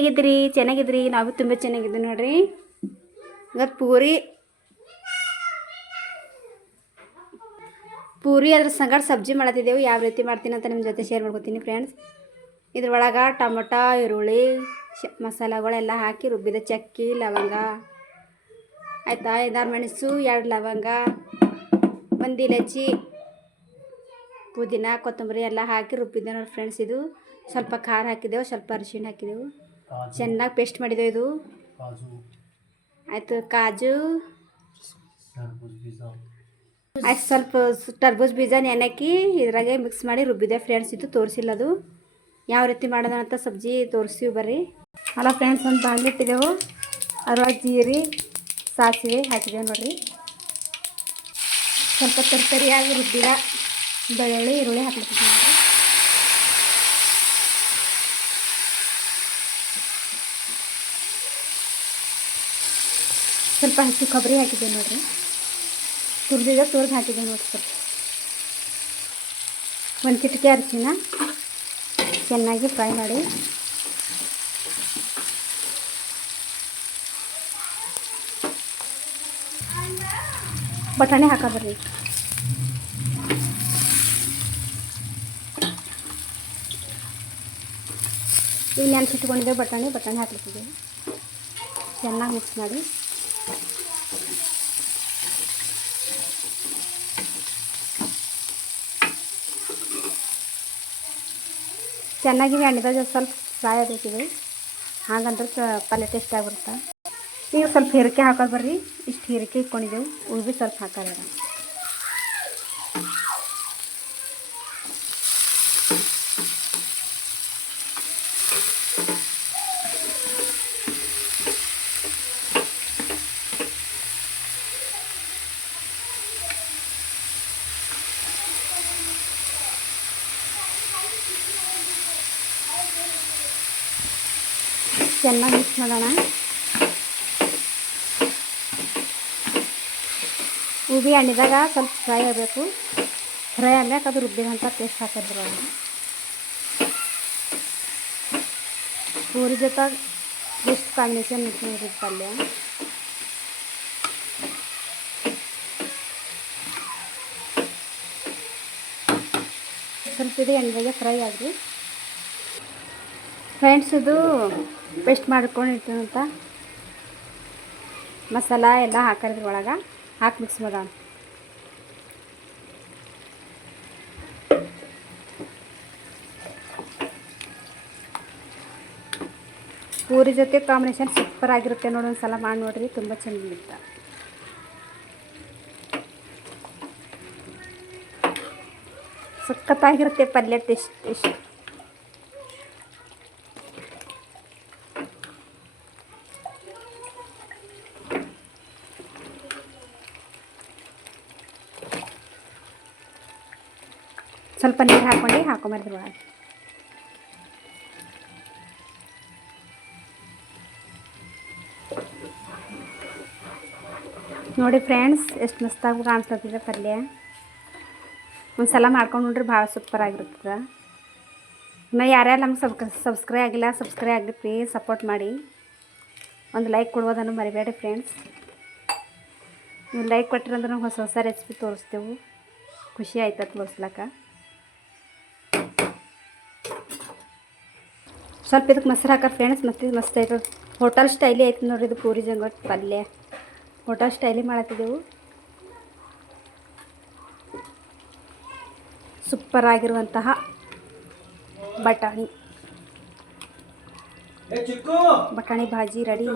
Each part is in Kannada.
ಹೇಗಿದ್ರಿ ಚೆನ್ನಾಗಿದ್ರಿ ನಾವು ತುಂಬ ಚೆನ್ನಾಗಿದ್ವಿ ನೋಡ್ರಿ. ಇವತ್ತು ಪೂರಿ. ಪೂರಿ ಅದ್ರ ಸಂಗಡ ಸಬ್ಜಿ ಮಾಡತ್ತಿದ್ದೆವು. ಯಾವ ರೀತಿ ಮಾಡ್ತೀನಿ ಅಂತ ನಿಮ್ಮ ಜೊತೆ ಶೇರ್ ಮಾಡ್ಕೊತೀನಿ ಫ್ರೆಂಡ್ಸ್ ಇದ್ರೊಳಗೆ ಟೊಮೊಟೊ, ಈರುಳ್ಳಿ, ಶ ಮಸಾಲೆಗಳೆಲ್ಲ ಹಾಕಿ ರುಬ್ಬಿದ ಚಕ್ಕಿ, ಲವಂಗ. ಆಯಿತಾ? ಐದಾರು ಮೆಣಸು, ಎರಡು ಲವಂಗ, ಒಂದು ಇಲಚಿ, ಪುದೀನ, ಕೊತ್ತಂಬರಿ ಎಲ್ಲ ಹಾಕಿ ರುಬ್ಬಿದ್ದೆ ನೋಡಿ ಫ್ರೆಂಡ್ಸ್ ಇದು. ಸ್ವಲ್ಪ ಖಾರ ಹಾಕಿದ್ದೆವು, ಸ್ವಲ್ಪ ಅರಿಶಿಣ ಹಾಕಿದೆವು ಚೆನ್ನಾಗಿ ಪೇಸ್ಟ್ ಮಾಡಿದೆವು ಇದು? ಆಯಿತು ಕಾಜು. ಆಯ್ತು ಸ್ವಲ್ಪ ಟರ್ಬೂಜ್ ಬೀಜ ನೆನಕಿ ಇದ್ರಾಗೆ ಮಿಕ್ಸ್ ಮಾಡಿ ರುಬ್ಬಿದೆ ಫ್ರೆಂಡ್ಸ್ ಇದು ತೋರಿಸಿಲ್ಲ ಅದು. ಯಾವ ರೀತಿ ಮಾಡೋದು ಅಂತ ಸಬ್ಜಿ ತೋರಿಸ್ತೀವಿ ಬರ್ರಿ. ಅಲ್ಲ ಫ್ರೆಂಡ್ಸ್ ಒಂದು ಬಾಣಲಿ ಇಟ್ಟಿದ್ದೆವು ಅದ್ರೊಳಗೆ ಜೀರಿ ಸಾಸಿವೆ ಹಾಕಿದ್ದೇವೆ ನೋಡ್ರಿ. ಸ್ವಲ್ಪ ತರಕಾರಿಯಾಗಿ ರುಬ್ಬಿದ ಬೆಳ್ಳುಳ್ಳಿ ಈರುಳ್ಳಿ ಹಾಕ್ಲಿಕ್ಕಿದೆ ಸ್ವಲ್ಪ ಹಸಿ ಕೊಬ್ಬರಿ ಹಾಕಿದ್ದೆ ನೋಡಿರಿ. ತುರಿದಿದೆ ತುರ್ದು ಹಾಕಿದ್ದೆ ನೋಡಿ ಸ್ವಲ್ಪ. ಒಂದು ಚಿಟಿಕೆ ಅರಿಶಿನ ಚೆನ್ನಾಗಿ ಫ್ರೈ ಮಾಡಿ. ಬಟಾಣಿ ಹಾಕೋಬರ್ರಿ ಇವು ನೆನ್ಸಿಟ್ಕೊಂಡಿದ್ದೆ ಬಟಾಣಿ ಬಟಾಣಿ ಹಾಕ್ಲಿಕ್ಕಿದ್ದೀವಿ ಚೆನ್ನಾಗಿ ಮಿಕ್ಸ್ ಮಾಡಿ. ಚೆನ್ನಾಗಿ ಎಣ್ಣೆದಾಗ ಸ್ವಲ್ಪ ಫ್ರೈ ಆಗಬೇಕಿದೆ ಹಾಗಂದ್ರೆ ಪಲ್ಯ ಟೇಸ್ಟ್ ಆಗಿಬಿಡುತ್ತೆ ಈಗ ಸ್ವಲ್ಪ ಹೀರಿಕೆ ಹಾಕೋದು ಬರ್ರಿ. ಇಷ್ಟು ಹೀರಿಕೆ ಇಟ್ಕೊಂಡಿದ್ದೆವು ಉಳ್ಬಿ ಸ್ವಲ್ಪ ಹಾಕೋದ ಚೆನ್ನಾಗಿ ಮಿಕ್ಸ್ ಮಾಡೋಣ. ಉಬಿ ಎಣ್ಣೆದಾಗ ಸ್ವಲ್ಪ ಫ್ರೈ ಆಗಬೇಕು. ಫ್ರೈ ಆದ್ಮೇಲೆ ಅದು ರುಬ್ಬಿದಂಥ ಟೇಸ್ಟ್ ಹಾಕಿದ್ರು ಅವರು ಪೂರಿ ಜೊತೆ ಬೆಸ್ಟ್ ಕಾಂಬಿನೇಷನ್ ನೋಡ್ರಿ ಪಲ್ಯ ಸ್ವಲ್ಪ ಇದು ಎಣ್ಣೆಗೆ ಫ್ರೈ ಆಗಲಿ. ಫ್ರೆಂಡ್ಸ್ ಇದು ಪೇಸ್ಟ್ ಮಾಡ್ಕೊಂಡಿರ್ತೀವಂತ ಮಸಾಲ ಎಲ್ಲ ಹಾಕಿದ್ರ ಒಳಗೆ. ಹಾಕಿ ಮಿಕ್ಸ್ ಮಾಡೋಣ ಪೂರಿ ಜೊತೆ ಕಾಂಬಿನೇಷನ್ ಸೂಪರ್ ಆಗಿರುತ್ತೆ ನೋಡಿ ಒಂದು ಸಲ ಮಾಡಿ ನೋಡ್ರಿ, ತುಂಬ ಚೆನ್ನಾಗಿರುತ್ತೆ ಸಖತ್ತಾಗಿರುತ್ತೆ ಪಲ್ಯ ಟೇಸ್ಟ್. ಸ್ವಲ್ಪ ನೀರು ಹಾಕ್ಕೊಂಡು ಹಾಕೊಂಬರ್ರಿ ಒಳಗೆ. ನೋಡಿ ಫ್ರೆಂಡ್ಸ್ ಎಷ್ಟು ಮಸ್ತಾಗಿ ಕಾಣಿಸ್ತದೆ ಪಲ್ಯ. ಒಂದು ಸಲ ಮಾಡ್ಕೊಂಡು ನೋಡ್ರಿ ಭಾಳ ಸೂಪರ್ ಆಗಿರ್ತದೆ. ಇನ್ನು ಯಾರ್ಯಾರು ನಮ್ಗೆ ಸಬ್ ಸಬ್ಸ್ಕ್ರೈಬ್ ಆಗಿಲ್ಲ ಸಬ್ಸ್ಕ್ರೈಬ್ ಆಗಲಿ ಪ್ಲೀಸ್ ಸಪೋರ್ಟ್ ಮಾಡಿ. ಒಂದು ಲೈಕ್ ಕೊಡುವುದನ್ನು ಮರಿಬೇಡಿ ಫ್ರೆಂಡ್ಸ್ ನೀವು ಲೈಕ್ ಕೊಟ್ಟಿರಂದ್ರೆ ಹೊಸ ಹೊಸ ರೆಸಿಪಿ ತೋರಿಸ್ತೇವೆ. ಖುಷಿ ಆಯ್ತದ ತೋರಿಸ್ಲಕ್ಕ. ಸ್ವಲ್ಪ ಇದಕ್ಕೆ ಮೊಸರು ಹಾಕ ಫ್ರೆಂಡ್ಸ್ ಮತ್ತೆ ಮಸ್ತ್ ಆಯ್ತದ ಹೋಟೆಲ್ ಸ್ಟೈಲಿ ಐತೆ ನೋಡ್ರಿ ಇದು ಪೂರಿ ಜಂಗಟ್ ಪಲ್ಯ. ಹೋಟಲ್ ಸ್ಟೈಲಿ ಮಾಡತ್ತಿದ್ದೆವು ಸೂಪರ್ ಆಗಿರುವಂತಹ ಬಟಾಣಿ. ಬಟಾಣಿ ಭಾಜಿ ರೆಡಿ.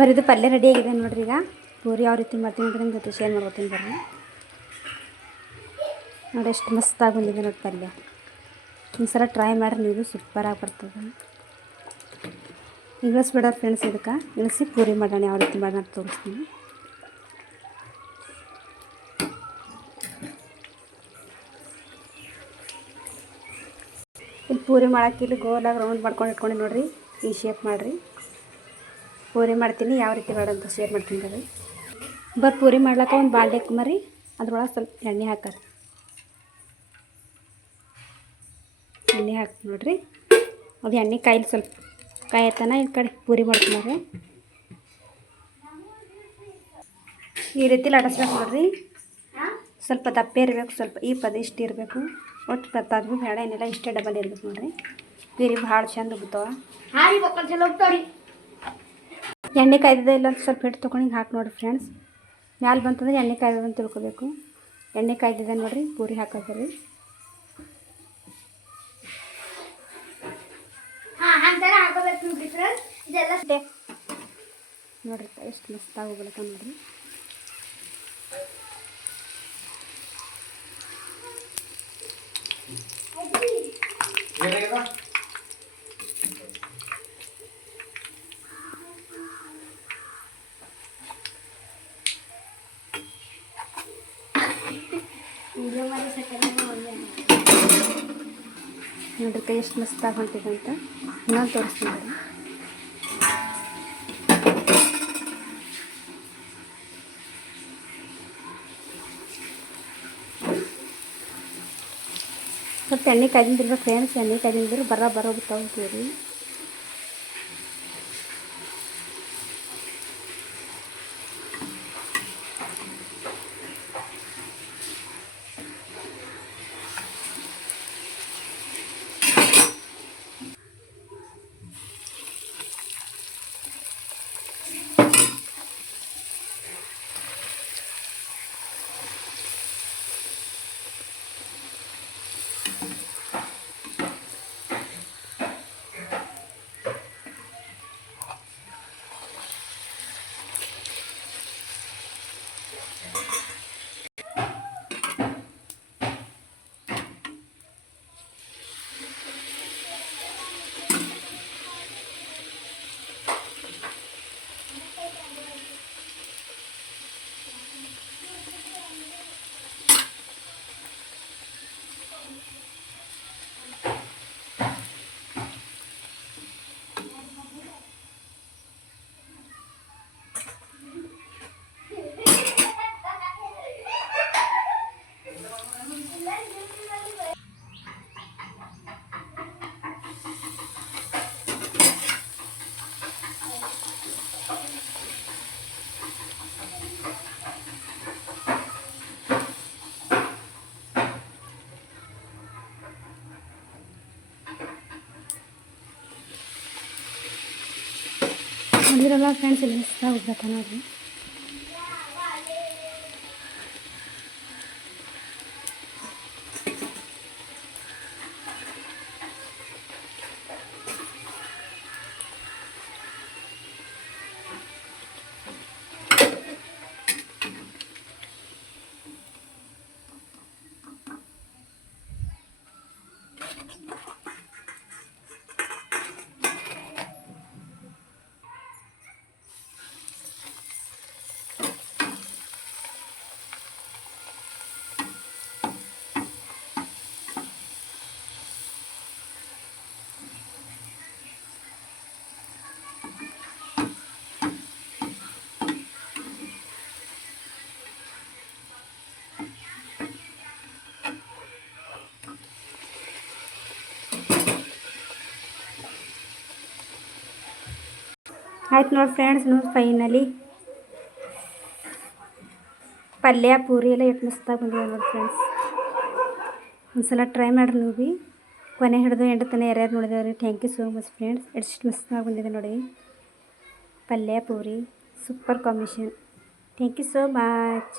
ಬರೀದು ಪಲ್ಯ ರೆಡಿ ಆಗಿದೆ ನೋಡ್ರಿ ಈಗ. ಪೂರಿ ಯಾವ ರೀತಿ ಮಾಡ್ತೀನಿ ಅಂತ ನಿಮ್ಮ ಜೊತೆ ಶೇರ್ ಮಾಡ್ಕೊತೀನಿ ಬರ್ರಿ ನೋಡಿ ಎಷ್ಟು ಮಸ್ತಾಗಿ ಬಂದಿದೆ ನೋಡಿ ಪಲ್ಯ. ಒಂದ್ಸಲ ಟ್ರೈ ಮಾಡಿರಿ ನೀವು ಸೂಪರಾಗಿ ಬರ್ತದೆ. ಇಳಿಸ್ಬಿಡೋರು ಫ್ರೆಂಡ್ಸ್ ಇದಕ್ಕೆ. ಇಳಿಸಿ ಪೂರಿ ಮಾಡೋಣ, ಯಾವ ರೀತಿ ಮಾಡೋಣ ತೋರಿಸ್ತೀನಿ. ಇಲ್ಲಿ ಪೂರಿ ಮಾಡಕ್ಕೆ ಇಲ್ಲಿ ಗೋಲಾಗಿ ರೌಂಡ್ ಮಾಡ್ಕೊಂಡು ಇಟ್ಕೊಂಡು ನೋಡಿರಿ. ಈ ಶೇಪ್ ಮಾಡಿರಿ. ಪೂರಿ ಮಾಡ್ತೀನಿ, ಯಾವ ರೀತಿ ಮಾಡೋದು ಶೇರ್ ಮಾಡ್ತೀನಿ ಬರ್ರಿ ಬರ್ ಪೂರಿ ಮಾಡ್ಲಕ್ಕ ಒಂದು ಬಾಳ್ಡೆ ಮರಿ ಅದ್ರೊಳಗೆ ಸ್ವಲ್ಪ ಎಣ್ಣೆ ಹಾಕರಿ. ಎಣ್ಣೆ ಹಾಕಿ ನೋಡ್ರಿ. ಅದು ಎಣ್ಣೆ ಕಾಯಿಲಿ ಸ್ವಲ್ಪ ಕಾಯತನ ಈ ಕಡೆ ಪೂರಿ ಮಾಡ್ಕೊಂಡ್ರಿ ಈ ರೀತಿ ಲಟಿಸ್ಬೇಕು ನೋಡ್ರಿ. ಸ್ವಲ್ಪ ದಪ್ಪ ಇರಬೇಕು, ಸ್ವಲ್ಪ ಈ ಪದ ಇಷ್ಟು ಇರಬೇಕು. ಒಟ್ಟು ಪತ್ತಾದ್ರೂ ಬೇಡ, ಏನಿಲ್ಲ, ಇಷ್ಟೇ ಡಬಲ್ ಇರ್ಬೇಕು ನೋಡ್ರಿ. ಪೀರಿ ಭಾಳ ಚಂದ ಉಗ್ತಾವ. ಎಣ್ಣೆ ಕಾಯ್ದಿದೆ ಇಲ್ಲ ಸ್ವಲ್ಪ ಹಿಟ್ಟು ತೊಗೊಂಡು ಹಾಕಿ ನೋಡ್ರಿ ಫ್ರೆಂಡ್ಸ್ ಮ್ಯಾಲೆ ಬಂತಂದ್ರೆ ಎಣ್ಣೆ ಕಾಯ್ದದ ಅಂತ ತಿಳ್ಕೊಬೇಕು. ಎಣ್ಣೆ ಕಾಯ್ದಿದೆ ನೋಡ್ರಿ, ಪೂರಿ ಹಾಕೋದ್ರಿ ಇದೆಲ್ಲ ನೋಡ್ರಿ ಎಷ್ಟು ಮಸ್ತ್ ಹೋಗ್ಲತ್ತ ನೋಡ್ರಿ. ಏನಾಗ್ಯದ ನೋಡ್ರಿ ಎಷ್ಟು ಮಸ್ತಾಗಿ ಹೊಂಟಿದೆ ಅಂತ. ಇನ್ನೊಂದು ತೋರಿಸ್ತೀನಿ ಸ್ವಲ್ಪ ಎಣ್ಣೆ ಕಾಯ್ದಿಂದಿರ್ಬೇಕು ಫ್ರೆಂಡ್ಸ್ ಎಣ್ಣೆ ಕಾಯ್ದಿಂದ್ರೆ ಬರ ಬರೋ ಬಿತ್ತಾವ್ತೀವಿ ನೋಡಿರಲ್ಲ ಫ್ರೆಂಡ್ಸ್ ಇಲ್ಲಿ ಮಸ್ತಾಗಿ ಹೋಗ್ಬೇಕು ನೋಡ್ರಿ ಆಯ್ತು ನೋಡಿ ಫ್ರೆಂಡ್ಸ್ ನೋಡಿ ಫೈನಲಿ ಪಲ್ಯ, ಪೂರಿ ಎಲ್ಲ ಎಷ್ಟು ಮಸ್ತಾಗಿ ಬಂದಿದೆ ನೋಡಿ ಫ್ರೆಂಡ್ಸ್ ಒಂದ್ಸಲ ಟ್ರೈ ಮಾಡಿರಿ ನೀವು ಭೀ ಕೊನೆ ಹಿಡಿದು ಎಂಟು ತನಕ ಯಾರ್ಯಾರು ನೋಡಿದೇವ್ರಿ thank you so much friends ಎಷ್ಟು ಮಸ್ತಾಗಿ ಬಂದಿದೆ ನೋಡಿ. ಪಲ್ಯ, puri super combination thank you so much